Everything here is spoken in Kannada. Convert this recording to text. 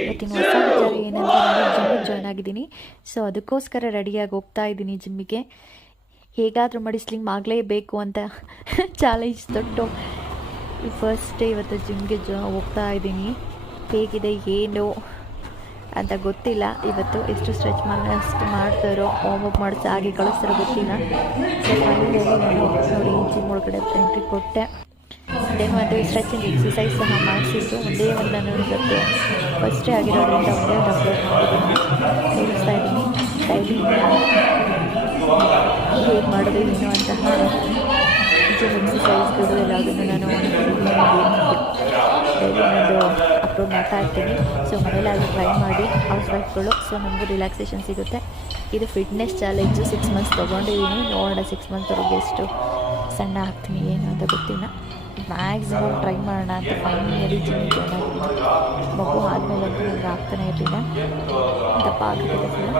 ಇವತ್ತಿನ ಹೊಸ ವಿಚಾರ ಏನಂದರೆ ನಾನು ಜಿಮ್ಮಿಗೆ ಜಾಯ್ನ್ ಆಗಿದ್ದೀನಿ. ಸೊ ಅದಕ್ಕೋಸ್ಕರ ರೆಡಿಯಾಗಿ ಹೋಗ್ತಾ ಇದ್ದೀನಿ ಜಿಮ್ಮಿಗೆ. ಹೇಗಾದರೂ ಮಾಡಿ ಸ್ಲಿಮ್ ಆಗಲೇಬೇಕು ಅಂತ ಚಾಲೆಂಜ್ ತೊಟ್ಟು ಫಸ್ಟ್ ಡೇ ಇವತ್ತು ಜಿಮ್ಗೆ ಹೋಗ್ತಾ ಇದ್ದೀನಿ. ಹೇಗಿದೆ ಏನು ಅಂತ ಗೊತ್ತಿಲ್ಲ. ಇವತ್ತು ಎಷ್ಟು ಸ್ಟ್ರೆಚ್ ಅಷ್ಟು ಮಾಡ್ತಾರೋ ವಾರ್ಮಪ್ ಮಾಡಿಸಿ ಹಾಗೆ ಕಳಿಸ್ತಾರೋ ಗೊತ್ತಿಲ್ಲ. ಸೊ ಫೈನಲಿ ನಾನು ನೋಡಿ ಜಿಮ್ ಒಳಗಡೆ ಎಂಟ್ರಿ ಕೊಟ್ಟೆ. ಅದೇನು ಒಂದು ಸ್ಟ್ರೆಚಿಂಗ್ ಎಕ್ಸಸೈಸ್ ಸಹ ಮಾಡಿಸಿದ್ದು. ಒಂದೇ ಒಂದು ನಾನು ಇವತ್ತು ಫಸ್ಟ್ ಡೇ ಆಗಿರೋದ್ರಿಂದ ಒಂದೇ ಒಂದು ಅಪ್ಲೋಡ್ ಮಾಡಿದ್ದೀನಿ, ತೋರಿಸ್ತಾ ಇದ್ದೀನಿ. ಡೈಲಿ ಹೇಗೆ ಮಾಡೋದು ಏನು ಅಂತಹ ಜಿಮ್ ಎಕ್ಸಸೈಸ್ಗಳು ಎಲ್ಲದನ್ನು ನಾನು ಡೈಲಿ ಒಂದು ಅಪ್ಲೋಡ್ ಮಾಡ್ತಾ ಇರ್ತೀನಿ. ಸೊ ಮನೇಲಾಗಿ ಟ್ರೈ ಮಾಡಿ ಹೌಸ್ ವೈಫ್ಗಳು. ಸೊ ನಮಗೂ ರಿಲ್ಯಾಕ್ಸೇಷನ್ ಸಿಗುತ್ತೆ. ಇದು ಫಿಟ್ನೆಸ್ ಚಾಲೆಂಜು 6 ಮಂತ್ಸ್ ತೊಗೊಂಡಿದ್ದೀನಿ. ನೋಡೋಣ 6 ಮಂತ್ವರೆಗೆ ಎಷ್ಟು ಸಣ್ಣ ಆಗ್ತೀನಿ ಏನು ಅಂತ ಗೊತ್ತಿಲ್ಲ. ಮ್ಯಾಕ್ಸಿಮಮ್ ಟ್ರೈ ಮಾಡೋಣ ಅಂತ ಫೈನಲಿ ಜಿಮ್ ಜಾಯ್ನ್ ಆಗಿದ್ದೀನಿ. ಮಗು ಆದಮೇಲಂತೂ ನನಗೆ ಆಗ್ತಾನೆ ಇರಲಿಲ್ಲ, ದಪ್ಪ ಆಗಿದೆ ಫುಲ್.